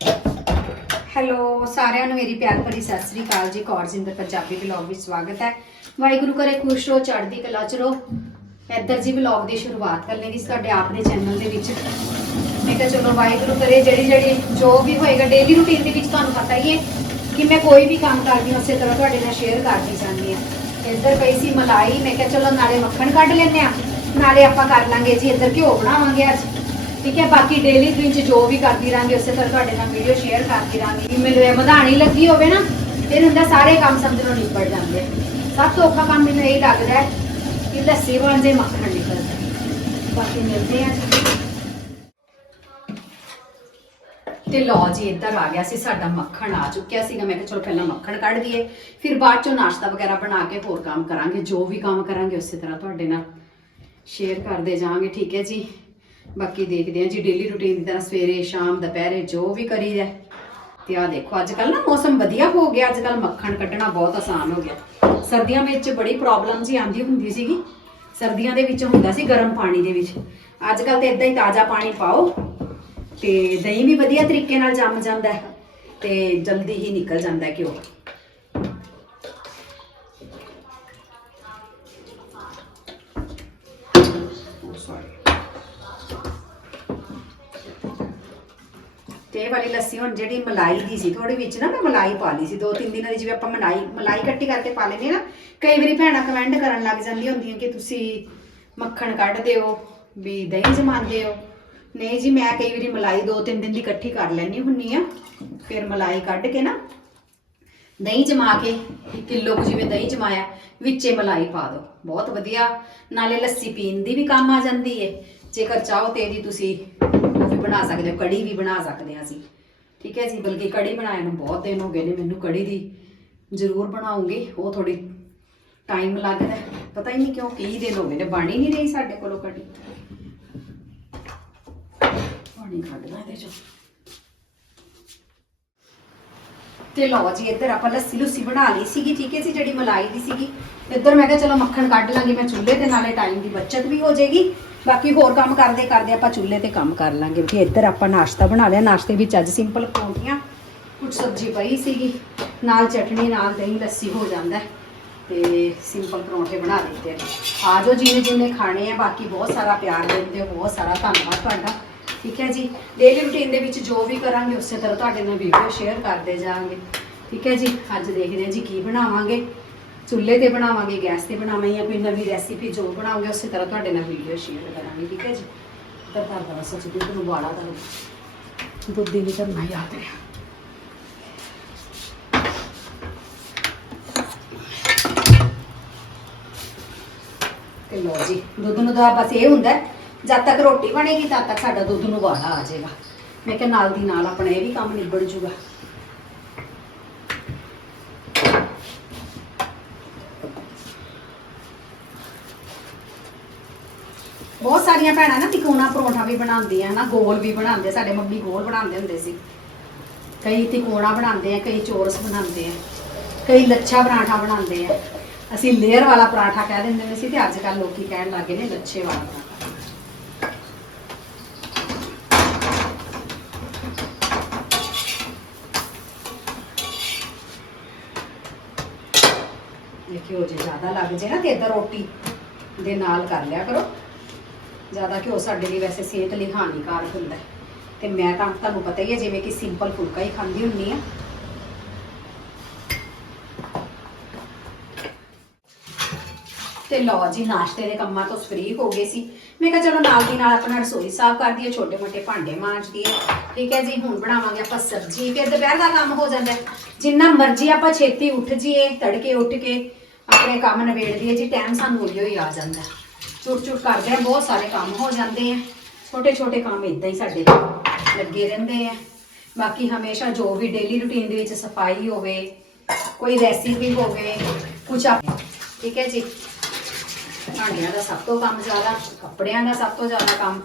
Hello ਸਾਰਿਆਂ ਨੂੰ ਮੇਰੀ ਪਿਆਰ ਭਰੀ ਸਤਿ ਸ੍ਰੀ ਅਕਾਲ ਜੀ। ਕੌਰਜਿੰਦਰ ਪੰਜਾਬੀ ਵਲੌਗ ਵਿੱਚ ਸਵਾਗਤ ਹੈ। ਵਾਹਿਗੁਰੂ ਕਰੇ ਖੁਸ਼ ਰਹੋ, ਚੜ੍ਹਦੀ ਕਲਾ ਚ ਰਹੋ। ਇੱਧਰ ਜੀ ਵਲੌਗ ਦੀ ਸ਼ੁਰੂਆਤ ਕਰ ਦੀ ਤੁਹਾਡੇ ਆਪ ਦੇ ਚੈਨਲ ਦੇ ਵਿੱਚ। ਮੈਂ ਕਿਹਾ ਚਲੋ ਵਾਹਿਗੁਰੂ ਕਰੇ, ਜਿਹੜੀ ਜਿਹੜੀ ਜੋ ਵੀ ਹੋਏਗਾ ਡੇਲੀ ਰੂਟੀਨ ਦੇ ਵਿੱਚ ਤੁਹਾਨੂੰ ਪਤਾ ਹੀ ਹੈ ਕਿ ਮੈਂ ਕੋਈ ਵੀ ਕੰਮ ਕਰਦੀ ਹਾਂ, ਉਸੇ ਤਰ੍ਹਾਂ ਤੁਹਾਡੇ ਨਾਲ ਸ਼ੇਅਰ ਕਰਦੀ ਜਾਂਦੀ ਹਾਂ। ਇੱਧਰ ਪਈ ਸੀ ਮਲਾਈ, ਮੈਂ ਕਿਹਾ ਚਲੋ ਨਾਲੇ ਮੱਖਣ ਕੱਢ ਲੈਂਦੇ ਆ ਨਾਲੇ ਆਪਾਂ ਕਰ ਲਾਂਗੇ ਜੀ, ਇੱਧਰ ਘਿਓ ਬਣਾਵਾਂਗੇ ਅੱਜ। ਠੀਕ ਹੈ, ਬਾਕੀ ਡੇਲੀ ਦਿਨ ਚ ਜੋ ਵੀ ਕਰਦੀ ਰਾਂਗੇ, ਉਸੇ ਤਰ੍ਹਾਂ ਤੁਹਾਡੇ ਨਾਲ ਵੀਡੀਓ ਸ਼ੇਅਰ ਕਰਦੀ ਰਾਂਗੀ। ਮੈਨੂੰ ਇਹ ਲੱਗੀ ਹੋਵੇ ਨਾ, ਫਿਰ ਹੁੰਦਾ ਸਾਰੇ ਕੰਮ ਸਮਝ ਲਓ ਨਿਬੜ ਜਾਂਦੇ ਸਭ ਤੋਂ ਔਖਾ ਕੰਮ ਮੈਨੂੰ ਇਹ ਲੱਗਦਾ ਹੈ ਕਿ ਲੱਸੀ ਬਣ ਜੇ ਮੱਖਣ ਨਿਕਲ ਬਾਕੀ ਮਿਲਦੇ ਆ ਤੇ ਲਓ ਜੀ, ਇੱਧਰ ਆ ਗਿਆ ਸੀ, ਸਾਡਾ ਮੱਖਣ ਆ ਚੁੱਕਿਆ ਸੀਗਾ। ਮੈਂ ਕਿਹਾ ਚਲੋ ਪਹਿਲਾਂ ਮੱਖਣ ਕੱਢ ਦਈਏ, ਫਿਰ ਬਾਅਦ ਚੋਂ ਨਾਸ਼ਤਾ ਵਗੈਰਾ ਬਣਾ ਕੇ ਹੋਰ ਕੰਮ ਕਰਾਂਗੇ, ਜੋ ਵੀ ਕੰਮ ਕਰਾਂਗੇ, ਉਸੇ ਤਰ੍ਹਾਂ ਤੁਹਾਡੇ ਨਾਲ ਸ਼ੇਅਰ ਕਰਦੇ ਜਾਵਾਂਗੇ। ਠੀਕ ਹੈ ਜੀ। ਬਾਕੀ ਦੇਖਦੇ ਹਾਂ ਜੀ ਡੇਲੀ ਰੁਟੀਨ ਦੀ ਤਰ੍ਹਾਂ ਸਵੇਰੇ, ਸ਼ਾਮ, ਦੁਪਹਿਰੇ ਜੋ ਵੀ ਕਰੀਦਾ ਹੈ। ਤੇ ਆ ਦੇਖੋ ਅੱਜ ਕੱਲ ਨਾ ਮੌਸਮ ਵਧੀਆ ਹੋ ਗਿਆ ਅੱਜ ਕੱਲ ਮੱਖਣ ਕੱਢਣਾ ਬਹੁਤ ਆਸਾਨ ਹੋ ਗਿਆ। ਸਰਦੀਆਂ ਵਿੱਚ ਬੜੀ ਪ੍ਰੋਬਲਮ ਜੀ ਆਂਦੀ ਹੁੰਦੀ ਸੀਗੀ। ਸਰਦੀਆਂ ਦੇ ਵਿੱਚ ਹੁੰਦਾ ਸੀ ਗਰਮ ਪਾਣੀ ਦੇ ਵਿੱਚ। ਅੱਜ ਕੱਲ ਤੇ ਇਦਾਂ ਹੀ ਤਾਜ਼ਾ ਪਾਣੀ ਪਾਓ ਤੇ ਦਹੀਂ ਵੀ ਵਧੀਆ ਤਰੀਕੇ ਨਾਲ ਜੰਮ ਜਾਂਦਾ ਹੈ ਤੇ ਜਲਦੀ ਹੀ ਨਿਕਲ ਜਾਂਦਾ ਹੈ ਘਿਓ ਸੌਰੀ ਤੇ ਇਹ ਵਾਲੀ ਲੱਸੀ ਹੁਣ ਜਿਹੜੀ ਮਲਾਈ ਦੀ ਸੀ ਥੋੜੀ ਵਿੱਚ ਨਾ ਮੈਂ ਮਲਾਈ ਪਾ ਲਈ ਸੀ, ਦੋ ਤਿੰਨ ਦਿਨਾਂ ਦੀ ਜਿਵੇਂ ਆਪਾਂ ਮਲਾਈ ਮਲਾਈ ਇਕੱਠੀ ਕਰਕੇ ਪਾ ਲੈਂਦੇ ਨਾ, ਕਈ ਵਾਰੀ ਭੈਣਾਂ ਕਮੈਂਟ ਕਰਨ ਲੱਗ ਜਾਂਦੀਆਂ ਹੁੰਦੀਆਂ ਕਿ ਤੁਸੀਂ ਮੱਖਣ ਕੱਢਦੇ ਹੋ ਵੀ ਦਹੀਂ ਜਮਾਉਂਦੇ ਹੋ। ਨਹੀਂ ਜੀ, ਮੈਂ ਕਈ ਵਾਰੀ ਮਲਾਈ ਦੋ ਤਿੰਨ ਦਿਨ ਦੀ ਇਕੱਠੀ ਕਰ ਲੈਣੀ ਹੁੰਨੀ ਆ ਫਿਰ ਮਲਾਈ ਕੱਢ ਕੇ ਨਾ ਦਹੀਂ ਜਮਾ ਕੇ ਕਿਲੋ ਕੁ ਜਿਵੇਂ ਦਹੀਂ ਜਮਾਇਆ, ਵਿੱਚੇ ਮਲਾਈ ਪਾ ਦਿਓ। ਬਹੁਤ ਵਧੀਆ, ਨਾਲੇ ਲੱਸੀ ਪੀਣ ਦੀ ਵੀ ਕੰਮ ਆ ਜਾਂਦੀ ਏ। ਜੇਕਰ ਚਾਹੋ ਤੇ ਇਹਦੀ ਤੁਸੀਂ ਬਣਾ ਸਕਦੇ ਹੋ, ਕੜੀ ਵੀ ਬਣਾ ਸਕਦੇ ਹਾਂ ਅਸੀਂ। ਠੀਕ ਹੈ ਜੀ, ਬਲਕਿ ਕੜੀ ਬਣਾਇਆ ਨੂੰ ਬਹੁਤ ਦਿਨ ਹੋ ਗਏ ਨੇ, ਮੈਨੂੰ ਕੜੀ ਦੀ ਜ਼ਰੂਰ ਬਣਾਉਂਗੀ। ਉਹ ਥੋੜੀ ਟਾਈਮ ਲੱਗਦਾ ਪਤਾ ਹੀ ਨਹੀਂ ਕਿਉਂ ਕਈ ਦਿਨ ਹੋ ਗਏ ਨੇ, ਬਣ ਹੀ ਨਹੀਂ ਰਹੀ ਸਾਡੇ ਕੋਲੋਂ ਕੜੀ। ਪਾਣੀ ਕੱਢਣਾ ਇਹਦੇ ਚੋਂ। ਤੇ ਲਓ ਜੀ, ਇੱਧਰ ਆਪਾਂ ਲੱਸੀ ਲੁੱਸੀ ਬਣਾ ਲਈ ਸੀਗੀ, ਠੀਕ ਹੈ ਜੀ, ਜਿਹੜੀ ਮਲਾਈ ਦੀ ਸੀਗੀ। ਇੱਧਰ ਮੈਂ ਕਿਹਾ ਚਲੋ ਮੱਖਣ ਕੱਢ ਲਾਂਗੀ ਮੈਂ ਚੁੱਲ੍ਹੇ ਤੇ ਨਾਲੇ ਟਾਈਮ ਦੀ ਬਚਤ ਵੀ ਹੋ ਜਾਏਗੀ। ਬਾਕੀ ਹੋਰ ਕੰਮ ਕਰਦੇ ਕਰਦੇ ਆਪਾਂ ਚੁੱਲ੍ਹੇ ਤੇ ਕੰਮ ਕਰ ਲਾਂਗੇ। ਕਿ ਇੱਧਰ ਆਪਾਂ ਨਾਸ਼ਤਾ ਬਣਾ ਲਿਆ। ਨਾਸ਼ਤੇ ਵਿੱਚ ਅੱਜ ਸਿੰਪਲ ਪਰੌਂਠੀਆਂ ਕੁਝ ਸਬਜ਼ੀ ਪਈ ਸੀਗੀ। ਨਾਲ ਚਟਣੀ ਨਾਲ ਦਹੀਂ, ਲੱਸੀ ਹੋ ਜਾਂਦਾ। ਹੈ। ਤੇ ਸਿੰਪਲ ਪਰੌਂਠੇ ਬਣਾ ਦਿੱਤੇ ਆ। ਜਾਓ ਜਿਹਨੇ ਜਿਹਨੇ ਖਾਣੇ ਆ। ਬਾਕੀ ਬਹੁਤ ਸਾਰਾ ਪਿਆਰ ਦਿੰਦੇ ਹੋ। ਬਹੁਤ ਸਾਰਾ ਧੰਨਵਾਦ ਤੁਹਾਡਾ। ਠੀਕ ਹੈ ਜੀ? ਡੇਲੀ ਰੂਟੀਨ ਦੇ ਵਿੱਚ ਜੋ ਵੀ ਕਰਾਂਗੇ, ਉਸੇ ਤਰ੍ਹਾਂ ਤੁਹਾਡੇ ਨਾਲ ਵੀਡੀਓ ਸ਼ੇਅਰ ਕਰਦੇ ਜਾਵਾਂਗੇ। ਠੀਕ ਹੈ ਜੀ? ਅੱਜ ਦੇਖਦੇ ਹਾਂ ਜੀ ਕੀ ਬਣਾਵਾਂਗੇ। ਚੁੱਲ੍ਹੇ ਤੇ ਬਣਾਵਾਂਗੇ, ਗੈਸ ਤੇ ਬਣਾਵਾਂਗੇ ਜਾਂ ਕੋਈ ਨਵੀਂ ਰੈਸਿਪੀ ਜੋ ਬਣਾਵਾਂਗੇ ਉਸੇ ਤਰ੍ਹਾਂ ਤੁਹਾਡੇ ਨਾਲ ਵੀਡੀਓ ਸ਼ੇਅਰ ਕਰਾਂਗੇ, ਠੀਕ ਹੈ ਜੀ? ਤਾਂ ਧਰਦਾ ਸੱਚ ਦੁੱਧ ਨੂੰ ਬਾੜਾ ਦਾ ਦੁੱਧ ਦੀ ਨਹੀਂ ਕਰਨਾ ਯਾਦ ਹੈ ਤੇ ਲੋ ਜੀ, ਦੁੱਧ ਨੂੰ ਤਾਂ ਬਸ ਇਹ ਹੁੰਦਾ ਜਦ ਤੱਕ ਰੋਟੀ ਬਣੇਗੀ, ਤਦ ਤੱਕ ਸਾਡਾ ਦੁੱਧ ਨੂੰ ਵਾਲਾ ਆ ਜਾਏਗਾ। ਮੈਂ ਕਿਹਾ ਨਾਲ ਦੀ ਨਾਲ ਆਪਣਾ ਇਹ ਵੀ ਕੰਮ ਨਿਬੜ ਜੂਗਾ। ਬਹੁਤ ਭੈਣਾਂ ਨਾ ਤਿਕੋਣਾ ਪਰੌਂਠਾ ਵੀ ਬਣਾਉਂਦੀਆਂ ਨਾ ਗੋਲ ਵੀ ਬਣਾਉਂਦੇ, ਸਾਡੇ ਮੰਮੀ ਗੋਲ ਬਣਾਉਂਦੇ ਹੁੰਦੇ ਸੀ। ਕਈ ਤਿਕੋਣਾ ਬਣਾਉਂਦੇ ਆ, ਕਈ ਚੋਰਸ ਬਣਾਉਂਦੇ ਆ, ਕਈ ਲੱਛਾ ਪਰਾਠਾ ਬਣਾਉਂਦੇ ਆ। ਅਸੀਂ ਲੇਅਰ ਵਾਲਾ ਪਰਾਠਾ ਕਹਿ ਦਿੰਦੇ ਹੁੰਦੇ ਸੀ ਤੇ ਅੱਜ ਕੱਲ ਲੋਕੀ ਕਹਿਣ ਲੱਗੇ ਨੇ ਲੱਛੇ ਵਾਲਾ ਪਰਾਠਾ। ਦੇਖਿਓ ਜੇ ਜ਼ਿਆਦਾ ਲੱਗ ਜੇ ਨਾ ਤੇ ਇਧਰ ਰੋਟੀ ਦੇ ਨਾਲ ਕਰ ਲਿਆ ਕਰੋ। ਜ਼ਿਆਦਾ ਘਿਓ ਸਾਡੇ ਲਈ ਵੈਸੇ ਸਿਹਤ ਲਈ ਹਾਨੀਕਾਰਕ ਹੁੰਦਾ ਹੈ। ਤੇ ਮੈਂ ਤਾਂ ਤੁਹਾਨੂੰ ਪਤਾ ਹੀ ਹੈ, ਜਿਵੇਂ ਕਿ ਸਿੰਪਲ ਫੁਲਕਾ ਹੀ ਖਾਂਦੀ ਹੁੰਨੀ ਆ ਤੇ ਲਓ ਜੀ, ਨਾਸ਼ਤੇ ਦੇ ਕੰਮਾਂ ਤੋਂ ਫ੍ਰੀ ਹੋ ਗਏ ਸੀ। ਮੈਂ ਕਿਹਾ ਚਲੋ ਨਾਲ ਦੀ ਨਾਲ ਆਪਣਾ ਰਸੋਈ ਸਾਫ਼ ਕਰ ਦਈਏ ਛੋਟੇ ਮੋਟੇ ਭਾਂਡੇ ਮਾਂਜ ਦਈਏ ਠੀਕ ਹੈ ਜੀ, ਹੁਣ ਬਣਾਵਾਂਗੇ ਆਪਾਂ ਸਬਜ਼ੀ, ਫਿਰ ਦੁਪਹਿਰ ਦਾ ਕੰਮ ਹੋ ਜਾਂਦਾ ਜਿੰਨਾ ਮਰਜ਼ੀ ਆਪਾਂ ਛੇਤੀ ਉੱਠ ਜੀਏ ਤੜਕੇ ਉੱਠ ਕੇ ਆਪਣੇ ਕੰਮ ਨਿਬੇੜ ਦਈਏ ਜੀ ਟਾਈਮ ਸਾਨੂੰ ਉਹੀਓ ਹੀ ਆ ਜਾਂਦਾ ਹੈ। ਚੁੱਟ ਚੁੱਟ ਕਰਦੇ ਆ, ਬਹੁਤ ਸਾਰੇ ਕੰਮ ਹੋ ਜਾਂਦੇ ਆ। ਛੋਟੇ ਛੋਟੇ ਕੰਮ ਇਦਾਂ ਹੀ ਸਾਡੇ ਲੱਗੇ ਰਹਿੰਦੇ ਆ। ਬਾਕੀ ਹਮੇਸ਼ਾ ਜੋ ਵੀ ਡੇਲੀ ਰੁਟੀਨ ਦੇ ਵਿੱਚ ਸਫ਼ਾਈ ਹੋਵੇ, ਕੋਈ ਰੈਸਿਪੀ ਹੋਵੇ ਕੁਝ ਠੀਕ ਹੈ ਜੀ। ਭਾਂਡਿਆਂ ਦਾ ਸਭ ਤੋਂ ਕੰਮ ਜ਼ਿਆਦਾ, ਕੱਪੜਿਆਂ ਦਾ ਸਭ ਤੋਂ ਜ਼ਿਆਦਾ ਕੰਮ।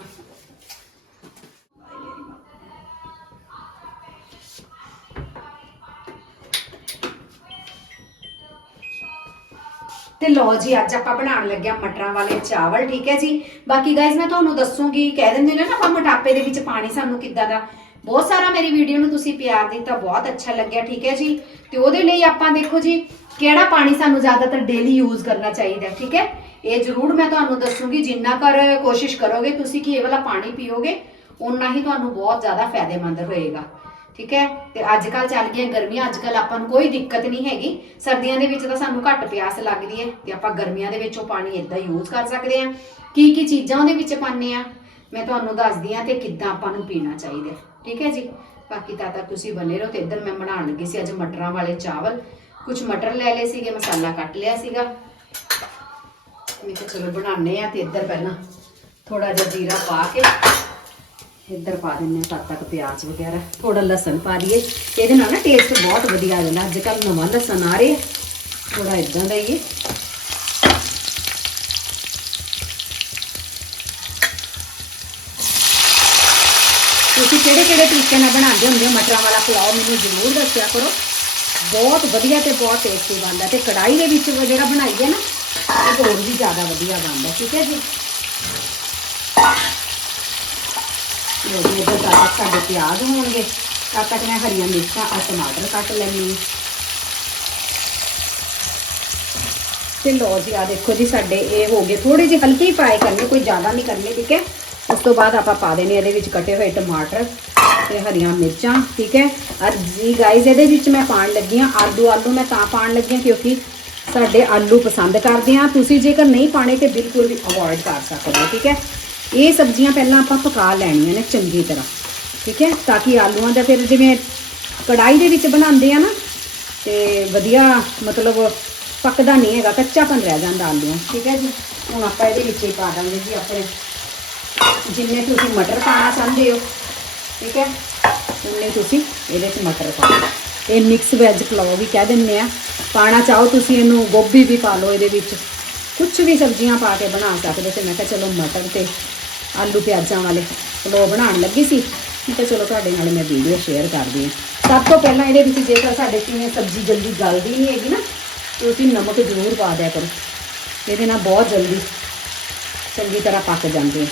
ਤੇ ਲੋ ਜੀ, ਅੱਜ ਆਪਾਂ ਬਣਾਉਣ ਲੱਗਿਆ ਮਟਰਾਂ ਵਾਲੇ ਚਾਵਲ, ਠੀਕ ਹੈ ਜੀ? ਬਾਕੀ ਗਾਇਜ਼ ਮੈਂ ਤੁਹਾਨੂੰ ਦੱਸੂਗੀ, ਕਹਿ ਦਿੰਦੇ ਨੇ ਨਾ, ਆਪਾਂ ਮੋਟਾਪੇ ਦੇ ਵਿੱਚ ਪਾਣੀ ਸਾਨੂੰ ਕਿੱਦਾਂ ਦਾ। ਬਹੁਤ ਸਾਰਾ ਮੇਰੀ ਵੀਡੀਓ ਨੂੰ ਤੁਸੀਂ ਪਿਆਰ ਦਿੱਤਾ, ਬਹੁਤ ਅੱਛਾ ਲੱਗਿਆ, ਠੀਕ ਹੈ ਜੀ? ਤੇ ਉਹਦੇ ਲਈ ਆਪਾਂ ਦੇਖੋ ਜੀ, ਕਿਹੜਾ ਪਾਣੀ ਸਾਨੂੰ ਜ਼ਿਆਦਾਤਰ ਡੇਲੀ ਯੂਜ਼ ਕਰਨਾ ਚਾਹੀਦਾ, ਠੀਕ ਹੈ? ਇਹ ਜ਼ਰੂਰ ਮੈਂ ਤੁਹਾਨੂੰ ਦੱਸੂਗੀ, ਜਿੰਨਾ ਕਰ ਕੋਸ਼ਿਸ਼ ਕਰੋਗੇ, ਤੁਸੀਂ ਕਿ ਇਹ ਵਾਲਾ ਪਾਣੀ ਪੀਓਗੇ ਉਨਾ ਹੀ ਤੁਹਾਨੂੰ ਬਹੁਤ ਜ਼ਿਆਦਾ ਫਾਇਦੇਮੰਦ ਹੋਏਗਾ। ਠੀਕ ਹੈ? ਤੇ ਅੱਜ ਕੱਲ ਚੱਲ ਗਈਆਂ ਗਰਮੀਆਂ ਅੱਜ ਕੱਲ ਆਪਾਂ ਨੂੰ ਕੋਈ ਦਿੱਕਤ ਨਹੀਂ ਹੈਗੀ। ਸਰਦੀਆਂ ਦੇ ਵਿੱਚ ਤਾਂ ਸਾਨੂੰ ਘੱਟ ਪਿਆਸ ਲੱਗਦੀ ਹੈ ਤੇ ਆਪਾਂ ਗਰਮੀਆਂ ਦੇ ਵਿੱਚ ਉਹ ਪਾਣੀ ਇਦਾਂ ਯੂਜ਼ ਕਰ ਸਕਦੇ ਹਾਂ। ਕੀ ਕੀ ਚੀਜ਼ਾਂ ਉਹਦੇ ਵਿੱਚ ਪਾਉਂਦੇ ਆ ਮੈਂ ਤੁਹਾਨੂੰ ਦੱਸਦੀ ਆ ਤੇ ਕਿੱਦਾਂ ਆਪਾਂ ਨੂੰ ਪੀਣਾ ਚਾਹੀਦਾ ਠੀਕ ਹੈ ਜੀ? ਬਾਕੀ ਤਾਂ ਤੱਕ ਤੁਸੀਂ ਬਨੇ ਰਹੋ ਤੇ ਇੱਧਰ ਮੈਂ ਬਣਾਉਣ ਲੱਗੀ ਸੀ ਅੱਜ ਮਟਰਾਂ ਵਾਲੇ ਚਾਵਲ। ਕੁਝ ਮਟਰ ਲੈ ਲਏ ਸੀਗੇ, ਮਸਾਲਾ ਕੱਟ ਲਿਆ ਸੀਗਾ। ਮੈਂ ਕਿਹਾ ਚਲੋ ਬਣਾਉਂਦੇ ਆ ਤੇ ਇੱਧਰ ਪਹਿਲਾਂ ਥੋੜਾ ਜਿਹਾ ਜੀਰਾ ਪਾ ਕੇ ਇੱਧਰ ਪਾ ਦਿੰਨੇ ਆ ਤਦ ਤੱਕ ਪਿਆਜ਼ ਵਗੈਰਾ। ਥੋੜਾ ਲਸਣ ਪਾ ਦਈਏ। ਇਹਦੇ ਨਾਲ ਨਾ ਟੇਸਟ ਬਹੁਤ ਵਧੀਆ ਆ ਜਾਂਦਾ। ਅੱਜ ਕੱਲ ਨਵਾਂ ਲਸਣ ਆ ਰਿਹਾ। ਥੋੜਾ ਇਦਾਂ ਦਾ ਹੀ ਤੁਸੀਂ ਕਿਹੜੇ ਕਿਹੜੇ ਤਰੀਕੇ ਨਾਲ ਬਣਾਉਂਦੇ ਹੁੰਦੇ ਹੋ ਮਟਰਾਂ ਵਾਲਾ ਪੁਲਾਓ? ਮੈਨੂੰ ਜ਼ਰੂਰ ਦੱਸਿਆ ਕਰੋ। ਬਹੁਤ ਵਧੀਆ ਤੇ ਬਹੁਤ ਟੇਸਟੀ ਬਣਦਾ। ਤੇ ਕੜਾਈ ਦੇ ਵਿੱਚ ਉਹ ਜਿਹੜਾ ਬਣਾਈਏ ਨਾ ਉਹ ਹੋਰ ਵੀ ਜ਼ਿਆਦਾ ਵਧੀਆ ਬਣਦਾ। ਠੀਕ ਹੈ ਜੀ? ਲੋ ਜੀ ਇਹਦੇ ਤੱਕ ਸਾਡੇ ਪਿਆਜ਼ ਹੋਣਗੇ, ਤਦ ਤੱਕ ਮੈਂ ਹਰੀਆਂ ਮਿਰਚਾਂ ਆ ਟਮਾਟਰ ਕੱਟ ਲੈਣੀ ਹੈ। ਤੇ ਲੋ ਜੀ ਆ ਦੇਖੋ ਜੀ, ਸਾਡੇ ਇਹ ਹੋ ਗਏ। ਥੋੜ੍ਹੇ ਜਿਹੇ ਹਲਕੇ ਹੀ ਫਰਾਈ ਕਰਨੀ, ਕੋਈ ਜ਼ਿਆਦਾ ਨਹੀਂ ਕਰਨੀ, ਠੀਕ ਹੈ? ਉਸ ਤੋਂ ਬਾਅਦ ਆਪਾਂ ਪਾ ਦੇਣੇ ਇਹਦੇ ਵਿੱਚ ਕੱਟੇ ਹੋਏ ਟਮਾਟਰ ਤੇ ਹਰੀਆਂ ਮਿਰਚਾਂ, ਠੀਕ ਹੈ? ਔਰ ਜੀ ਗਾਇਜ਼ ਇਹਦੇ ਵਿੱਚ ਮੈਂ ਪਾਣ ਲੱਗੀ ਹਾਂ ਆਲੂ। ਆਲੂ ਮੈਂ ਤਾਂ ਪਾਣ ਲੱਗੀ ਹਾਂ ਕਿਉਂਕਿ ਸਾਡੇ ਆਲੂ ਪਸੰਦ ਕਰਦੇ ਆ ਤੁਸੀਂ ਜੇਕਰ ਨਹੀਂ ਪਾਣੇ ਤੇ ਬਿਲਕੁਲ ਵੀ ਅਵੋਇਡ ਕਰ ਸਕਦੇ ਹੋ, ਠੀਕ ਹੈ? ਇਹ ਸਬਜ਼ੀਆਂ ਪਹਿਲਾਂ ਆਪਾਂ ਪਕਾ ਲੈਣੀਆਂ ਨੇ ਚੰਗੀ ਤਰ੍ਹਾਂ, ਠੀਕ ਹੈ? ਤਾਂ ਕਿ ਆਲੂਆਂ ਦਾ ਫਿਰ ਜਿਵੇਂ ਕੜਾਈ ਦੇ ਵਿੱਚ ਬਣਾਉਂਦੇ ਆ ਨਾ, ਤੇ ਵਧੀਆ ਮਤਲਬ ਪੱਕਦਾ ਨਹੀਂ ਹੈਗਾ, ਕੱਚਾਪਨ ਰਹਿ ਜਾਂਦਾ ਆਲੂਆਂ, ਠੀਕ ਹੈ ਜੀ? ਹੁਣ ਆਪਾਂ ਇਹਦੇ ਵਿੱਚ ਹੀ ਪਾ ਦਾਂਗੇ ਜੀ ਆਪਣੇ। ਜਿੰਨੇ ਤੁਸੀਂ ਮਟਰ ਪਾਣਾ ਚਾਹੁੰਦੇ ਹੋ, ਠੀਕ ਹੈ? ਉਨੇ ਤੁਸੀਂ ਇਹਦੇ 'ਚ ਮਟਰ ਪਾ ਇਹ ਮਿਕਸ ਵੈਜ ਪੁਲਾਓ ਵੀ ਕਹਿ ਦਿੰਦੇ ਆ। ਪਾਣਾ ਚਾਹੋ ਤੁਸੀਂ ਇਹਨੂੰ, ਗੋਭੀ ਵੀ ਪਾ ਲਓ ਇਹਦੇ ਵਿੱਚ। ਕੁਝ ਵੀ ਸਬਜ਼ੀਆਂ ਪਾ ਕੇ ਬਣਾ ਸਕਦੇ ਤੇ ਮੈਂ ਕਿਹਾ ਚਲੋ ਮਟਰ ਤੇ ਆਲੂ ਪਿਆਜ਼ਾਂ ਵਾਲੇ ਪੁਲਾਓ ਬਣਾਉਣ ਲੱਗੀ ਸੀ ਮੈਂ ਕਿਹਾ ਚਲੋ ਤੁਹਾਡੇ ਨਾਲ ਮੈਂ ਵੀਡੀਓ ਸ਼ੇਅਰ ਕਰਦੀ ਹਾਂ ਸਭ ਤੋਂ ਪਹਿਲਾਂ ਇਹਦੇ ਵਿੱਚ ਜੇਕਰ ਸਾਡੇ ਕਿਵੇਂ ਸਬਜ਼ੀ ਜਲਦੀ ਗਲਦੀ ਨਹੀਂ ਹੈਗੀ ਨਾ ਤੇ ਤੁਸੀਂ ਨਮਕ ਜ਼ਰੂਰ ਪਾ ਦਿਆ ਕਰੋ ਇਹਦੇ ਨਾਲ ਬਹੁਤ ਜਲਦੀ ਚੰਗੀ ਤਰ੍ਹਾਂ ਪੱਕ ਜਾਂਦੇ ਆ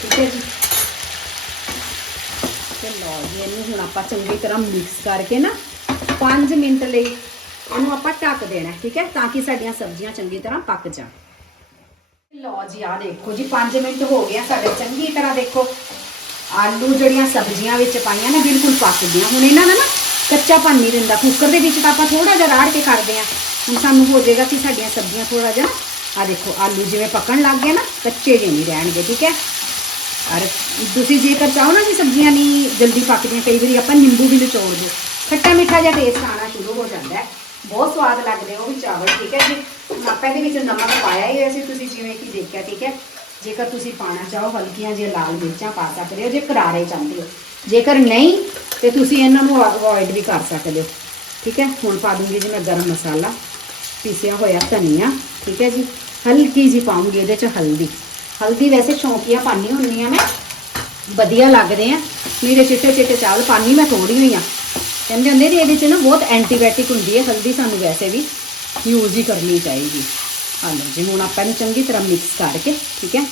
ਠੀਕ ਹੈ ਜੀ ਤੇ ਲਓ ਜੀ ਇਹਨੂੰ ਹੁਣ ਆਪਾਂ ਚੰਗੀ ਤਰ੍ਹਾਂ ਮਿਕਸ ਕਰਕੇ ਨਾ 5 ਮਿੰਟ ਲਈ ਇਹਨੂੰ ਆਪਾਂ ਢੱਕ ਦੇਣਾ ਹੈ, ਠੀਕ ਹੈ ਤਾਂ ਕਿ ਸਾਡੀਆਂ ਸਬਜ਼ੀਆਂ ਚੰਗੀ ਤਰ੍ਹਾਂ ਪੱਕ ਜਾਣ ਲਓ ਜੀ ਆ ਦੇਖੋ ਜੀ 5 ਮਿੰਟ ਹੋ ਗਏ ਆ ਸਾਡੇ ਚੰਗੀ ਤਰ੍ਹਾਂ ਦੇਖੋ ਆਲੂ ਜਿਹੜੀਆਂ ਸਬਜ਼ੀਆਂ ਵਿੱਚ ਪਾਈਆਂ ਨਾ ਬਿਲਕੁਲ ਪੱਕ ਗਈਆਂ ਹੁਣ ਇਹਨਾਂ ਦਾ ਨਾ ਕੱਚਾ ਨਹੀਂ ਰਹਿੰਦਾ ਕੁੱਕਰ ਦੇ ਵਿੱਚ ਤਾਂ ਆਪਾਂ ਥੋੜਾ ਜਿਹਾ ਰਾੜ ਕੇ ਕਰਦੇ ਆ ਹੁਣ ਸਾਨੂੰ ਹੋ ਜਾਏਗਾ ਕਿ ਸਾਡੀਆਂ ਸਬਜ਼ੀਆਂ ਥੋੜਾ ਜਿਹਾ ਆ ਦੇਖੋ ਆਲੂ ਜਿਵੇਂ ਪੱਕਣ ਲੱਗ ਗਏ ਨਾ ਕੱਚੇ ਜਿਹੇ ਨਹੀਂ ਰਹਿਣਗੇ ਠੀਕ ਹੈ ਔਰ ਤੁਸੀਂ ਜੇਕਰ ਚਾਹੋ ਨਾ ਕਿ ਸਬਜ਼ੀਆਂ ਨਹੀਂ ਜਲਦੀ ਪੱਕਦੀਆਂ ਕਈ ਵਾਰੀ ਆਪਾਂ ਨਿੰਬੂ ਵੀ ਨਿਚੋੜ ਦਿਓ ਖੱਟਾ ਮਿੱਠਾ ਜਿਹਾ ਟੇਸਟ ਆਉਣਾ ਸ਼ੁਰੂ ਹੋ ਜਾਂਦਾ ਹੈ ਬਹੁਤ ਸਵਾਦ ਲੱਗਦੇ ਉਹ ਵੀ ਚਾਵਲ ਠੀਕ ਹੈ ਜੀ ਹੁਣ ਆਪਾਂ ਇਹਦੇ ਵਿੱਚ ਨਮਕ ਪਾਇਆ ਹੀ ਹੋਇਆ ਤੁਸੀਂ ਜਿਵੇਂ ਕਿ ਦੇਖਿਆ, ਠੀਕ ਹੈ? ਜੇਕਰ ਤੁਸੀਂ ਪਾਣਾ ਚਾਹੋ, ਹਲਕੀਆਂ ਜਿਹੀਆਂ ਲਾਲ ਮਿਰਚਾਂ ਪਾ ਸਕਦੇ ਹੋ, ਜੇ ਕਰਾਰੇ ਚਾਹੁੰਦੇ ਹੋ। ਜੇਕਰ ਨਹੀਂ, ਤੇ ਤੁਸੀਂ ਇਹਨਾਂ ਨੂੰ ਅਵੋਇਡ ਵੀ ਕਰ ਸਕਦੇ ਹੋ। ਠੀਕ ਹੈ? ਹੁਣ ਪਾ ਦੂੰਗੀ ਜੀ ਮੈਂ ਗਰਮ ਮਸਾਲਾ। ਪੀਸਿਆ ਹੋਇਆ ਧਨੀਆ, ਠੀਕ ਹੈ ਜੀ? ਹਲਕੀ ਜੀ ਪਾਉਂਗੀ ਇਹਦੇ ਚ ਹਲਦੀ। ਹਲਦੀ ਵੈਸੇ ਸ਼ੌਂਕੀਆ ਪਾਣੀ ਹੁੰਦੀ ਆ ਮੈਂ। ਵਧੀਆ ਲੱਗਦੇ ਆ। ਮੇਰੇ ਚਿੱਟੇ ਚਿੱਟੇ ਚਾਵਲ ਪਾਣੀ ਮੈਂ ਥੋੜੀ ਹੋਈ ਆ ਕਹਿੰਦੇ ਹੁੰਦੇ ਨੇ ਇਹਦੇ ਚ ਨਾ ਬਹੁਤ ਐਂਟੀਬਾਇਓਟਿਕ ਹੁੰਦੀ ਹੈ, ਹਲਦੀ ਸਾਨੂੰ ਵੈਸੇ ਵੀ। ਯੂਜ਼ ਹੀ ਕਰਨੀ ਚਾਹੀਦੀ। ਹਾਂ ਲਓ ਜੀ ਹੁਣ ਆਪਾਂ ਇਹਨੂੰ ਚੰਗੀ ਤਰ੍ਹਾਂ ਮਿਕਸ ਕਰਕੇ, ਠੀਕ ਹੈ?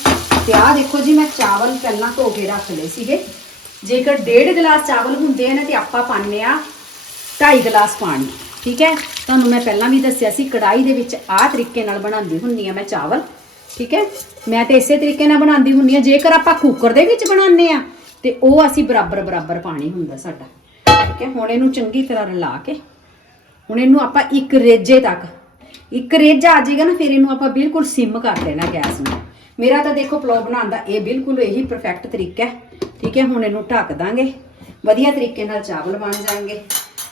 ਤੇ ਆਹ ਦੇਖੋ ਜੀ, ਮੈਂ ਚਾਵਲ ਪਹਿਲਾਂ ਧੋ ਕੇ ਰੱਖ ਲਏ ਸੀਗੇ। ਜੇਕਰ ਡੇਢ ਗਲਾਸ ਚਾਵਲ ਹੁੰਦੇ ਆ ਨਾ, ਤੇ ਆਪਾਂ ਪਾਉਂਦੇ ਆ 2.5 ਗਲਾਸ ਪਾਣੀ, ਠੀਕ ਹੈ? ਤੁਹਾਨੂੰ ਮੈਂ ਪਹਿਲਾਂ ਵੀ ਦੱਸਿਆ ਸੀ ਕੜਾਈ ਦੇ ਵਿੱਚ ਆਹ ਤਰੀਕੇ ਨਾਲ ਬਣਾਉਂਦੀ ਹੁੰਨੀ ਆ ਮੈਂ ਚਾਵਲ, ਠੀਕ ਹੈ? ਮੈਂ ਤੇ ਇਸੇ ਤਰੀਕੇ ਨਾਲ ਬਣਾਉਂਦੀ ਹੁੰਨੀ ਆ, ਜੇਕਰ ਆਪਾਂ ਕੁੱਕਰ ਦੇ ਵਿੱਚ ਬਣਾਉਂਦੇ ਆ, ਤੇ ਉਹ ਅਸੀਂ ਬਰਾਬਰ ਬਰਾਬਰ ਪਾਣੀ ਹੁੰਦਾ ਸਾਡਾ, ਠੀਕ ਹੈ? ਹੁਣ ਇਹਨੂੰ ਚੰਗੀ ਤਰ੍ਹਾਂ ਰਲਾ ਕੇ, ਹੁਣ ਇਹਨੂੰ ਆਪਾਂ ਇੱਕ ਰੇਜੇ ਤੱਕ ਇੱਕ ਰੇਜਾ ਆ ਜਾਏਗਾ ਨਾ, ਫਿਰ ਇਹਨੂੰ ਆਪਾਂ ਬਿਲਕੁਲ ਸਿਮ ਕਰ ਦੇਣਾ ਗੈਸ ਨੂੰ। ਮੇਰਾ ਤਾਂ ਦੇਖੋ ਪਲੋ ਬਣਾਉਣ ਦਾ ਇਹ ਬਿਲਕੁਲ ਇਹੀ ਪਰਫੈਕਟ ਤਰੀਕਾ ਹੈ। ਠੀਕ ਹੈ, ਹੁਣ ਇਹਨੂੰ ਢੱਕ ਦਾਂਗੇ। ਵਧੀਆ ਤਰੀਕੇ ਨਾਲ ਚਾਵਲ ਬਣ ਜਾਣਗੇ।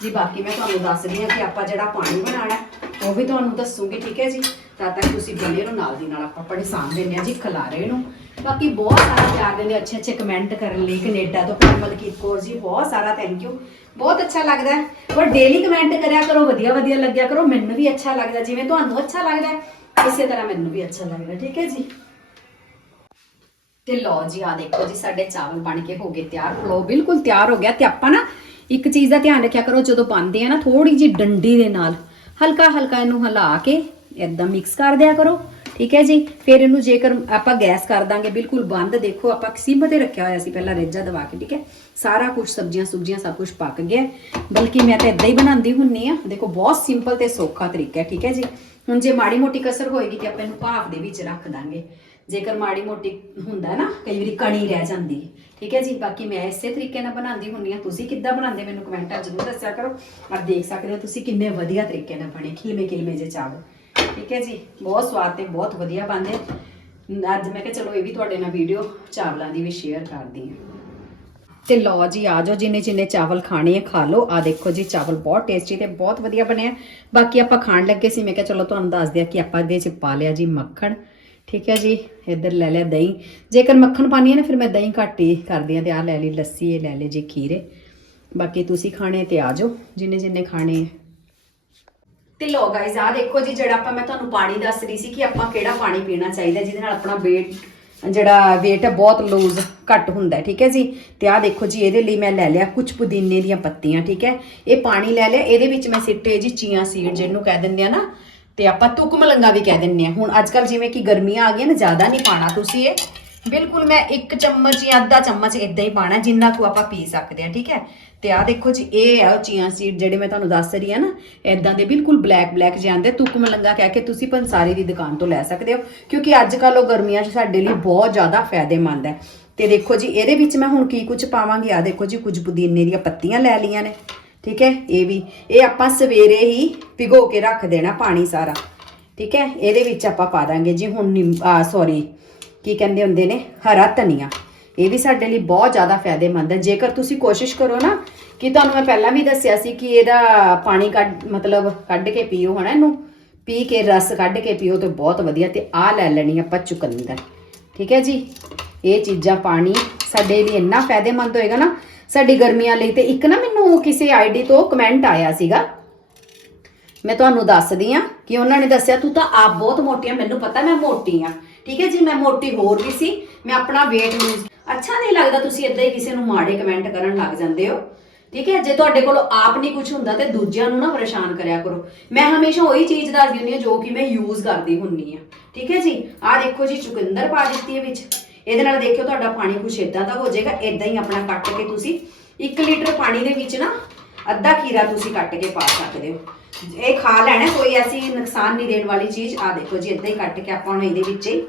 ਜੀ, ਬਾਕੀ ਮੈਂ ਤੁਹਾਨੂੰ ਦੱਸਦੀ ਹਾਂ ਕਿ ਆਪਾਂ ਜਿਹੜਾ ਪਾਣੀ ਬਣਾਉਣਾ ਉਹ ਵੀ ਤੁਹਾਨੂੰ ਦੱਸੂਗੀ, ਠੀਕ ਹੈ ਜੀ? ਤਦ ਤੱਕ ਤੁਸੀਂ ਬਣੇ ਰਹੋ, ਨਾਲ ਦੀ ਨਾਲ ਆਪਾਂ ਪਰੇਸ਼ਾਨ ਸਾਹਮਣੇ ਨੇ ਜੀ, ਖਲਾਰੇ ਨੂੰ। ਬਾਕੀ ਬਹੁਤ ਸਾਰਾ ਪਿਆਰ ਦਿੰਦੇ ਅੱਛੇ ਅੱਛੇ ਕਮੈਂਟ ਕਰਨ ਲਈ, ਕੈਨੇਡਾ ਤੋਂ ਮਲਕੀਤ ਕੌਰ ਜੀ, ਬਹੁਤ ਸਾਰਾ ਥੈਂਕ ਯੂ ਬਹੁਤ ਅੱਛਾ ਲੱਗਦਾ ਹੈ। ਔਰ ਡੇਲੀ ਕਮੈਂਟ ਕਰਿਆ ਕਰੋ ਵਧੀਆ ਵਧੀਆ ਲੱਗਿਆ ਕਰੋ, ਮੈਨੂੰ ਵੀ ਅੱਛਾ ਲੱਗਦਾ, ਜਿਵੇਂ ਤੁਹਾਨੂੰ ਅੱਛਾ ਲੱਗਦਾ ਇਸੇ ਤਰ੍ਹਾਂ ਮੈਨੂੰ ਵੀ ਅੱਛਾ ਲੱਗਦਾ, ਠੀਕ ਹੈ ਜੀ? ਤੇ ਲਓ ਜੀ ਆ ਦੇਖੋ ਜੀ, ਸਾਡੇ ਚਾਵਲ ਬਣ ਕੇ ਹੋ ਗਏ ਤਿਆਰ। ਫਲੋ ਬਿਲਕੁਲ ਤਿਆਰ ਹੋ ਗਿਆ। ਤੇ ਆਪਾਂ ਨਾ ਇੱਕ ਚੀਜ਼ ਦਾ ਧਿਆਨ ਰੱਖਿਆ ਕਰੋ, ਜਦੋਂ ਪਾਉਂਦੇ ਆ ਨਾ ਥੋੜੀ ਜੀ ਡੰਡੀ ਦੇ ਨਾਲ। ਹਲਕਾ ਹਲਕਾ ਇਹਨੂੰ ਹਿਲਾ ਕੇ ਇਦਾਂ ਮਿਕਸ ਕਰ ਦਿਆ ਕਰੋ, ਠੀਕ ਹੈ ਜੀ? ਫਿਰ ਇਹਨੂੰ ਜੇਕਰ ਆਪਾਂ ਗੈਸ ਕਰ ਦਾਂਗੇ, ਬਿਲਕੁਲ ਬੰਦ, ਦੇਖੋ ਆਪਾਂ ਸਿਮ ਤੇ ਰੱਖਿਆ ਹੋਇਆ ਸੀ ਪਹਿਲਾਂ ਰੇਜਾ ਦਵਾ ਕੇ, ਠੀਕ ਹੈ? ਸਾਰਾ ਕੁਝ ਸਬਜ਼ੀਆਂ ਸੁਬਜ਼ੀਆਂ ਸਭ ਕੁਝ ਪੱਕ ਗਿਆ। ਬਲਕਿ ਮੈਂ ਤਾਂ ਇਦਾਂ ਹੀ ਬਣਾਉਂਦੀ ਹੁੰਨੀ ਆ ਦੇਖੋ, ਬਹੁਤ ਸਿੰਪਲ ਤੇ ਸੌਖਾ ਤਰੀਕਾ ਹੈ, ਠੀਕ ਹੈ ਜੀ? ਹੁਣ ਜੇ ਮਾੜੀ ਮੋਟੀ ਕਸਰ ਹੋਏਗੀ ਤੇ ਆਪਾਂ ਇਹਨੂੰ ਭਾਫ ਦੇ ਵਿੱਚ ਰੱਖ ਦਾਂਗੇ। ਜੇਕਰ ਮਾੜੀ ਮੋਟੀ ਹੁੰਦਾ ਨਾ, ਕਈ ਵਾਰੀ ਕਣੀ ਰਹਿ ਜਾਂਦੀ ਹੈ। ਠੀਕ ਹੈ ਜੀ? ਬਾਕੀ ਮੈਂ ਇਸੇ ਤਰੀਕੇ ਨਾਲ ਬਣਾਉਂਦੀ ਹੁੰਨੀ ਆ ਤੁਸੀਂ ਕਿੱਦਾਂ ਬਣਾਉਂਦੇ ਮੈਨੂੰ ਕਮੈਂਟਾਂ ਜ਼ਰੂਰ ਦੱਸਿਆ ਕਰੋ। ਔਰ ਦੇਖ ਸਕਦੇ ਹੋ ਤੁਸੀਂ ਕਿੰਨੇ ਵਧੀਆ ਤਰੀਕੇ ਨਾਲ ਬਣੇ। ਖਿਲਮੇ ਖਿਲਮੇ ਜੇ ਚਾਵਲ। ਠੀਕ ਹੈ ਜੀ? ਬਹੁਤ ਸਵਾਦ ਤੇ ਬਹੁਤ ਵਧੀਆ ਬਣਦੇ। ਅੱਜ ਮੈਂ ਕਿਹਾ ਚਲੋ ਇਹ ਵੀ ਤੁਹਾਡੇ ਨਾਲ ਵੀਡੀਓ ਚਾਵਲਾਂ ਦੀ ਵੀ ਸ਼ੇਅਰ ਕਰਦੀ ਹਾਂ। ਤੇ ਲਓ ਜੀ, ਆ ਜਾਓ, ਜਿੰਨੇ ਜਿੰਨੇ ਚਾਵਲ ਖਾਣੇ ਆ, ਖਾ ਲਓ। ਆ ਦੇਖੋ ਜੀ, ਚਾਵਲ ਬਹੁਤ ਟੇਸਟੀ ਤੇ ਬਹੁਤ ਵਧੀਆ ਬਣਿਆ ਬਾਕੀ ਆਪਾਂ ਖਾਣ ਲੱਗੇ ਸੀ। ਮੈਂ ਕਿਹਾ ਚਲੋ ਤੁਹਾਨੂੰ ਦੱਸ ਦਿਆ ਕਿ ਆਪਾਂ ਇਹਦੇ ਚ ਪਾ ਲਿਆ ਜੀ ਮੱਖਣ। ਠੀਕ ਹੈ ਜੀ, ਇੱਧਰ ਲੈ ਲਿਆ ਦਹੀਂ। ਜੇਕਰ ਮੱਖਣ ਪਾਣੀ ਹੈ ਨਾ, ਫਿਰ ਮੈਂ ਦਹੀਂ ਘੱਟ ਹੀ ਕਰਦੀ ਆ ਤੇ ਆ ਲੈ ਲਈ ਲੱਸੀ, ਇਹ ਲੈ ਲਈ ਜੀ ਖੀਰੇ। ਬਾਕੀ ਤੁਸੀਂ ਖਾਣੇ ਤੇ ਆ ਜਾਓ, ਜਿੰਨੇ ਜਿੰਨੇ ਖਾਣੇ ਤੇ ਲੋ ਗਾਇਜ਼ ਆ ਦੇਖੋ ਜੀ, ਜਿਹੜਾ ਆਪਾਂ, ਮੈਂ ਤੁਹਾਨੂੰ ਪਾਣੀ ਦੱਸ ਰਹੀ ਸੀ ਕਿ ਆਪਾਂ ਕਿਹੜਾ ਪਾਣੀ ਪੀਣਾ ਚਾਹੀਦਾ, ਜਿਹਦੇ ਨਾਲ ਆਪਣਾ weight, ਜਿਹੜਾ weight ਹੈ, ਬਹੁਤ ਲੂਜ਼ ਘੱਟ ਹੁੰਦਾ ਠੀਕ ਹੈ ਜੀ। ਤੇ ਆ ਦੇਖੋ ਜੀ, ਇਹਦੇ ਲਈ ਮੈਂ ਲੈ ਲਿਆ ਕੁਝ ਪੁਦੀਨੇ ਦੀਆਂ ਪੱਤੀਆਂ, ਠੀਕ ਹੈ। ਇਹ ਪਾਣੀ ਲੈ ਲਿਆ, ਇਹਦੇ ਵਿੱਚ ਮੈਂ ਸਿੱਟੇ ਜੀ ਚੀਆ ਸੀਡ ਜਿਹਨੂੰ ਕਹਿ ਦਿੰਦੇ ਆ ਨਾ ਤੇ ਆਪਾਂ ਤੁਕ ਮਲੰਗਾ ਵੀ ਕਹਿ ਦਿੰਦੇ ਆ। ਹੁਣ ਅੱਜ ਕੱਲ ਜਿਵੇਂ ਕਿ ਗਰਮੀਆਂ ਆ ਗਈਆਂ ਨੇ, ਜ਼ਿਆਦਾ ਨਹੀਂ ਪਾਣਾ ਤੁਸੀਂ ਇਹ। ਬਿਲਕੁਲ ਮੈਂ ਇੱਕ ਚਮਚ ਜਾਂ ਅੱਧਾ ਚਮਚ ਇਦਾਂ ਹੀ ਪਾਣਾ ਜਿੰਨਾ ਕੁ ਆਪਾਂ ਪੀ ਸਕਦੇ ਆ, ਠੀਕ ਹੈ? ਤੇ ਆ ਦੇਖੋ ਜੀ, ਇਹ ਆ ਉਹ ਚੀਆ ਸੀਡ ਜਿਹੜੇ ਮੈਂ ਤੁਹਾਨੂੰ ਦੱਸ ਰਹੀ ਆ ਨਾ ਇਦਾਂ ਦੇ ਬਿਲਕੁਲ ਬਲੈਕ ਬਲੈਕ ਜਿਹੇ ਆਂਦੇ ਤੁਕ ਮਲੰਗਾ ਕਹਿ ਕੇ ਤੁਸੀਂ ਪੰਸਾਰੀ ਦੀ ਦੁਕਾਨ ਤੋਂ ਲੈ ਸਕਦੇ ਹੋ, ਕਿਉਂਕਿ ਅੱਜ ਕੱਲ ਉਹ ਗਰਮੀਆਂ 'ਚ ਸਾਡੇ ਲਈ ਬਹੁਤ ਜ਼ਿਆਦਾ ਫਾਇਦੇਮੰਦ ਹੈ। ਤੇ ਦੇਖੋ ਜੀ, ਇਹਦੇ ਵਿੱਚ ਮੈਂ ਹੁਣ ਕੀ ਕੁਝ ਪਾਵਾਂਗੀ? ਆ ਦੇਖੋ ਜੀ, ਕੁਝ ਪੁਦੀਨੇ ਦੀਆਂ ਪੱਤੀਆਂ ਲੈ ਲਈਆਂ ਨੇ। ਠੀਕ ਹੈ? ਇਹ ਵੀ। ਇਹ ਆਪਾਂ ਸਵੇਰੇ ਹੀ ਭਿਗੋ ਕੇ ਰੱਖ ਦੇਣਾ ਪਾਣੀ ਸਾਰਾ। ਠੀਕ ਹੈ? ਇਹਦੇ ਵਿੱਚ ਆਪਾਂ ਪਾ ਦਾਂਗੇ ਜੀ ਹੁਣ ਸੌਰੀ ਕੀ ਕਹਿੰਦੇ ਹੁੰਦੇ ਨੇ? ਹਰਾ ਧਨੀਆ। ਇਹ ਵੀ ਸਾਡੇ ਲਈ ਬਹੁਤ ਜ਼ਿਆਦਾ ਫਾਇਦੇਮੰਦ ਹੈ। ਜੇਕਰ ਤੁਸੀਂ ਕੋਸ਼ਿਸ਼ ਕਰੋ ਨਾ ਕਿ ਤੁਹਾਨੂੰ ਮੈਂ ਪਹਿਲਾਂ ਵੀ ਦੱਸਿਆ ਸੀ ਕਿ ਇਹਦਾ ਪਾਣੀ ਕੱਢ, ਮਤਲਬ ਕੱਢ ਕੇ ਪੀਓ ਹਨਾ ਇਹਨੂੰ। ਪੀ ਕੇ, ਰਸ ਕੱਢ ਕੇ ਪੀਓ ਤੇ ਬਹੁਤ ਵਧੀਆ ਤੇ ਆਹ ਲੈ ਲੈਣੀ ਆਪਾਂ ਚੁਕੰਦਰ। ਠੀਕ ਹੈ ਜੀ? ਇਹ ਚੀਜ਼ਾਂ ਪਾਣੀ ਸਾਡੇ ਲਈ ਇੰਨਾ ਫਾਇਦੇਮੰਦ ਹੋਏਗਾ ਨਾ ਸਾਡੀ ਗਰਮੀਆਂ ਲਈ ਤੇ ਇੱਕ ਨਾ ਮੈਨੂੰ ਕਿਸੇ ਆਈਡੀ ਤੋਂ ਕਮੈਂਟ ਆਇਆ ਸੀਗਾ। ਮੈਂ ਤੁਹਾਨੂੰ ਦੱਸਦੀ ਆ ਕਿ ਉਹਨਾਂ ਨੇ ਦੱਸਿਆ, ਤੂੰ ਤਾਂ ਆਪ ਬਹੁਤ ਮੋਟੀ ਆ, ਮੈਨੂੰ ਪਤਾ ਮੈਂ ਮੋਟੀ ਆ। ਠੀਕ ਹੈ ਜੀ, ਮੈਂ ਮੋਟੀ ਹੋਰ ਵੀ ਸੀ, ਮੈਂ ਆਪਣਾ weight ਲੂਜ਼ ਅੱਛਾ ਨਹੀਂ ਲੱਗਦਾ ਤੁਸੀਂ ਇਦਾਂ ਹੀ ਕਿਸੇ ਨੂੰ ਮਾੜੇ ਕਮੈਂਟ ਕਰਨ ਲੱਗ ਜਾਂਦੇ ਹੋ। ਠੀਕ ਹੈ, ਜੇ ਤੁਹਾਡੇ ਕੋਲ ਆਪ ਨਹੀਂ ਕੁਝ ਹੁੰਦਾ ਤੇ ਦੂਜਿਆਂ ਨੂੰ ਨਾ ਪਰੇਸ਼ਾਨ ਕਰਿਆ ਕਰੋ। ਮੈਂ ਹਮੇਸ਼ਾ ਉਹੀ ਚੀਜ਼ ਦੱਸਦੀ ਹੁੰਦੀ ਹਾਂ ਜੋ ਕਿ ਮੈਂ ਯੂਜ਼ ਕਰਦੀ ਹੁੰਨੀ ਆ ਠੀਕ ਹੈ ਜੀ, ਆਹ ਦੇਖੋ ਜੀ, ਚੁਕੰਦਰ ਪਾ ਦਿੱਤੀ ਹੈ ਵਿੱਚ। ਇਹਦੇ ਨਾਲ ਦੇਖਿਓ ਤੁਹਾਡਾ ਪਾਣੀ ਕੁਛ ਇਦਾਂ ਦਾ ਹੋ ਜਾਏਗਾ ਇਦਾਂ ਹੀ ਆਪਣਾ ਕੱਟ ਕੇ ਤੁਸੀਂ 1 ਲੀਟਰ ਪਾਣੀ ਦੇ ਵਿੱਚ ਨਾ ਅੱਧਾ ਖੀਰਾ ਤੁਸੀਂ ਕੱਟ ਕੇ ਪਾ ਸਕਦੇ ਹੋ। ਇਹ ਖਾ ਲੈਣਾ, ਕੋਈ ਐਸੀ ਨੁਕਸਾਨ ਨਹੀਂ ਦੇਣ ਵਾਲੀ ਚੀਜ਼। ਆ ਦੇਖੋ ਜੀ ਇਦਾਂ ਹੀ ਕੱਟ ਕੇ ਆਪਾਂ ਹੁਣ ਇਹਦੇ ਵਿੱਚ ਹੀ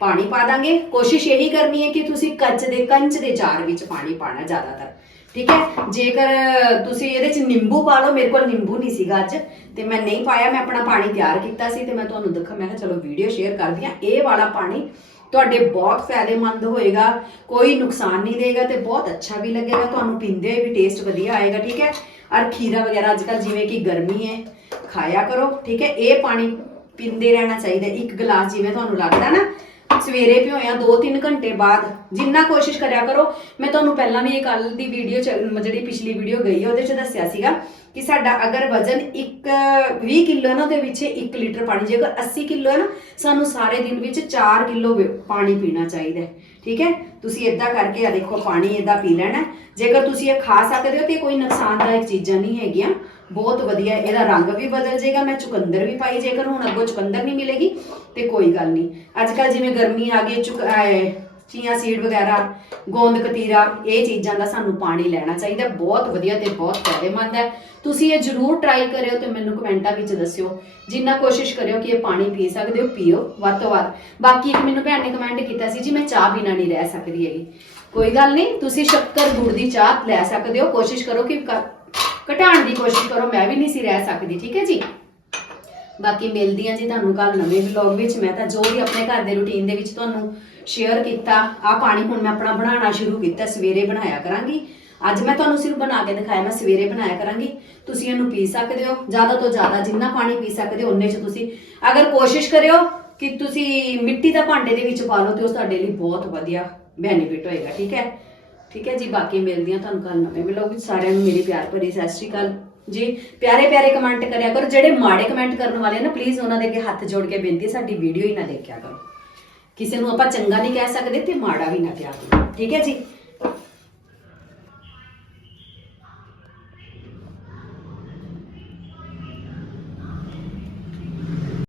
ਪਾਣੀ ਪਾ ਦਾਂਗੇ। ਕੋਸ਼ਿਸ਼ ਇਹੀ ਕਰਨੀ ਹੈ ਕਿ ਤੁਸੀਂ ਕੱਚ ਦੇ, ਕੰਚ ਦੇ ਜਾਰ ਵਿੱਚ ਪਾਣੀ ਪਾਣਾ ਜ਼ਿਆਦਾਤਰ। ਠੀਕ ਹੈ? ਜੇਕਰ ਤੁਸੀਂ ਇਹਦੇ ਚ ਨਿੰਬੂ ਪਾ ਲਓ, ਮੇਰੇ ਕੋਲ ਨਿੰਬੂ ਨਹੀਂ ਸੀਗਾ ਅੱਜ, ਤੇ ਮੈਂ ਨਹੀਂ ਪਾਇਆ, ਮੈਂ ਆਪਣਾ ਪਾਣੀ ਤਿਆਰ ਕੀਤਾ ਸੀ ਤੇ ਮੈਂ ਤੁਹਾਨੂੰ ਦਿਖਾ, ਮੈਂ ਕਿਹਾ ਚਲੋ ਵੀਡੀਓ ਸ਼ੇਅਰ ਕਰਦੀ ਆ ਇਹ ਵਾਲਾ ਪਾਣੀ ਤੁਹਾਡੇ ਬਹੁਤ ਫਾਇਦੇਮੰਦ ਹੋਏਗਾ, ਕੋਈ ਨੁਕਸਾਨ ਨਹੀਂ ਦੇਗਾ ਤੇ ਬਹੁਤ ਅੱਛਾ ਵੀ ਲੱਗੇਗਾ, ਤੁਹਾਨੂੰ ਪੀਂਦੇ ਹੋਏ ਵੀ ਟੇਸਟ ਵਧੀਆ ਆਏਗਾ, ਠੀਕ ਹੈ? ਔਰ ਖੀਰਾ ਵਗੈਰਾ ਅੱਜ ਕੱਲ ਜਿਵੇਂ ਕਿ ਗਰਮੀ ਹੈ, ਖਾਇਆ ਕਰੋ, ਠੀਕ ਹੈ? ਇਹ ਪਾਣੀ ਪੀਂਦੇ ਰਹਿਣਾ ਚਾਹੀਦਾ, ਇੱਕ ਗਲਾਸ ਜਿਵੇਂ ਤੁਹਾਨੂੰ ਲੱਗਦਾ ਨਾ, ਸਵੇਰੇ ਭਿਓਇਆ 2-3 ਘੰਟੇ ਬਾਅਦ, ਜਿੰਨਾ ਕੋਸ਼ਿਸ਼ ਕਰਿਆ ਕਰੋ, ਮੈਂ ਤੁਹਾਨੂੰ ਪਹਿਲਾਂ ਵੀ ਇਹ ਕੱਲ ਦੀ ਵੀਡੀਓ ਜਿਹੜੀ ਪਿਛਲੀ ਵੀਡੀਓ ਗਈ ਹੈ ਉਹਦੇ 'ਚ ਦੱਸਿਆ ਸੀਗਾ ਕਿ ਸਾਡਾ ਅਗਰ ਵਜ਼ਨ 1 20 ਕਿਲੋ ਨਾ, ਉਹਦੇ ਵਿੱਚ 1 ਲੀਟਰ ਪਾਣੀ, ਜੇਕਰ 80 ਕਿਲੋ ਹੈ ਨਾ, ਸਾਨੂੰ ਸਾਰੇ ਦਿਨ ਵਿੱਚ 4 ਕਿਲੋ ਪਾਣੀ ਪੀਣਾ ਚਾਹੀਦਾ ਹੈ, ਠੀਕ ਹੈ? ਤੁਸੀਂ ਇਦਾਂ ਕਰਕੇ ਆ ਦੇਖੋ, ਪਾਣੀ ਇਦਾਂ ਪੀ ਲੈਣਾ ਜੇਕਰ ਤੁਸੀਂ ਇਹ ਖਾ ਸਕਦੇ ਹੋ, ਤੇ ਕੋਈ ਨੁਕਸਾਨਦਾਇਕ ਚੀਜ਼ਾਂ ਨਹੀਂ ਹੈਗੀਆਂ। ਬਹੁਤ ਵਧੀਆ, ਇਹਦਾ ਰੰਗ ਵੀ ਬਦਲ ਜਾਏਗਾ, ਮੈਂ ਚੁਕੰਦਰ ਵੀ ਪਾਈ, ਜੇਕਰ ਹੁਣ ਅੱਗੋਂ ਚੁਕੰਦਰ ਨਹੀਂ ਮਿਲੇਗੀ, ਤੇ ਕੋਈ ਗੱਲ ਨਹੀਂ। ਅੱਜ ਕੱਲ ਜਿਵੇਂ ਗਰਮੀ ਆ ਗਈ, ਚੁਕ ਚੀਆ ਸੀਡ ਵਗੈਰਾ, ਗੋਂਦ ਕਤੀਰਾ, ਇਹ ਚੀਜ਼ਾਂ ਦਾ ਸਾਨੂੰ ਪਾਣੀ ਲੈਣਾ ਚਾਹੀਦਾ। ਬਹੁਤ ਵਧੀਆ ਤੇ ਬਹੁਤ ਫਾਇਦੇਮੰਦ ਹੈ। ਤੁਸੀਂ ਇਹ ਜਰੂਰ ਟਰਾਈ ਕਰਿਓ ਤੇ ਮੈਨੂੰ ਕਮੈਂਟਾਂ ਵਿੱਚ ਦੱਸਿਓ। ਜਿੰਨਾ ਕੋਸ਼ਿਸ਼ ਕਰਿਓ ਕਿ ਇਹ ਪਾਣੀ ਪੀ ਸਕਦੇ ਹੋ, ਪੀਓ ਵੱਧ ਤੋਂ ਵੱਧ। ਬਾਕੀ ਇੱਕ ਮੈਨੂੰ ਭੈਣ ਨੇ ਕਮੈਂਟ ਕੀਤਾ ਸੀ, ਜੀ ਮੈਂ ਚਾਹ ਬਿਨਾ ਨਹੀਂ ਰਹਿ ਸਕਦੀ ਹੈਗੀ। ਕੋਈ ਗੱਲ ਨਹੀਂ, ਤੁਸੀਂ ਸ਼ੱਕਰ, ਗੁੜ ਦੀ ਚਾਹ ਲੈ ਸਕਦੇ ਹੋ। ਕੋਸ਼ਿਸ਼ ਕਰੋ ਕਿ ਘਟਾਉਣ ਦੀ ਕੋਸ਼ਿਸ਼ ਕਰੋ। ਮੈਂ ਵੀ ਨਹੀਂ ਸੀ ਰਹਿ ਸਕਦੀ, ਠੀਕ ਹੈ ਜੀ? ਬਾਕੀ ਮਿਲਦੀ ਮਿਲਦੀਆਂ ਜੀ ਤੁਹਾਨੂੰ ਕੱਲ ਨਵੇਂ ਵਲੌਗ ਵਿੱਚ। ਮੈਂ ਤਾਂ ਜੋ ਵੀ ਆਪਣੇ ਘਰ ਦੇ ਰੁਟੀਨ ਦੇ ਵਿੱਚ ਤੁਹਾਨੂੰ ਸ਼ੇਅਰ ਕੀਤਾ ਆ ਪਾਣੀ ਹੁਣ ਮੈਂ ਆਪਣਾ ਬਣਾਉਣਾ ਸ਼ੁਰੂ ਕੀਤਾ, ਸਵੇਰੇ ਬਣਾਇਆ ਕਰਾਂਗੀ। ਅੱਜ ਮੈਂ ਤੁਹਾਨੂੰ ਸਿਰਫ ਬਣਾ ਕੇ ਦਿਖਾਇਆ, ਮੈਂ ਸਵੇਰੇ ਬਣਾਇਆ ਕਰਾਂਗੀ। ਤੁਸੀਂ ਇਹਨੂੰ ਪੀ ਸਕਦੇ ਹੋ, ਜ਼ਿਆਦਾ ਤੋਂ ਜ਼ਿਆਦਾ ਜਿੰਨਾ ਪਾਣੀ ਪੀ ਸਕਦੇ ਹੋ, ਉਨੇ ਚ ਤੁਸੀਂ। ਅਗਰ ਕੋਸ਼ਿਸ਼ ਕਰਿਓ ਕਿ ਤੁਸੀਂ ਮਿੱਟੀ ਦਾ ਭਾਂਡੇ ਦੇ ਵਿੱਚ ਪਾ ਲਓ ਤੇ ਉਹ ਤੁਹਾਡੇ ਲਈ ਬਹੁਤ ਵਧੀਆ ਬੈਨੀਫਿਟ ਹੋਏਗਾ, ਠੀਕ ਹੈ? ਠੀਕ ਹੈ ਜੀ, ਬਾਕੀ ਮਿਲਦੀ ਹਾਂ ਤੁਹਾਨੂੰ ਕੱਲ ਨਵੇਂ ਵਲੌਗ ਸਾਰਿਆਂ ਨੂੰ ਮੇਰੀ ਪਿਆਰ ਭਰੀ ਸਤਿ ਸ਼੍ਰੀ ਅਕਾਲ ਜੀ। ਪਿਆਰੇ ਪਿਆਰੇ ਕਮੈਂਟ ਕਰਿਆ ਕਰੋ। ਜਿਹੜੇ ਮਾੜੇ ਕਮੈਂਟ ਕਰਨ ਵਾਲੇ ਨਾ ਪਲੀਜ਼ ਉਹਨਾਂ ਦੇ ਅੱਗੇ ਹੱਥ ਜੋੜ ਕੇ ਬੇਨਤੀ ਸਾਡੀ ਵੀਡੀਓ ਹੀ ਨਾ ਦੇਖਿਆ ਕਰੋ। ਕਿਸੇ ਨੂੰ ਆਪਾਂ ਚੰਗਾ ਨਹੀਂ ਕਹਿ ਸਕਦੇ ਤੇ ਮਾੜਾ ਵੀ ਨਾ ਕਿਹਾ ਕਰੋ ਠੀਕ ਹੈ ਜੀ?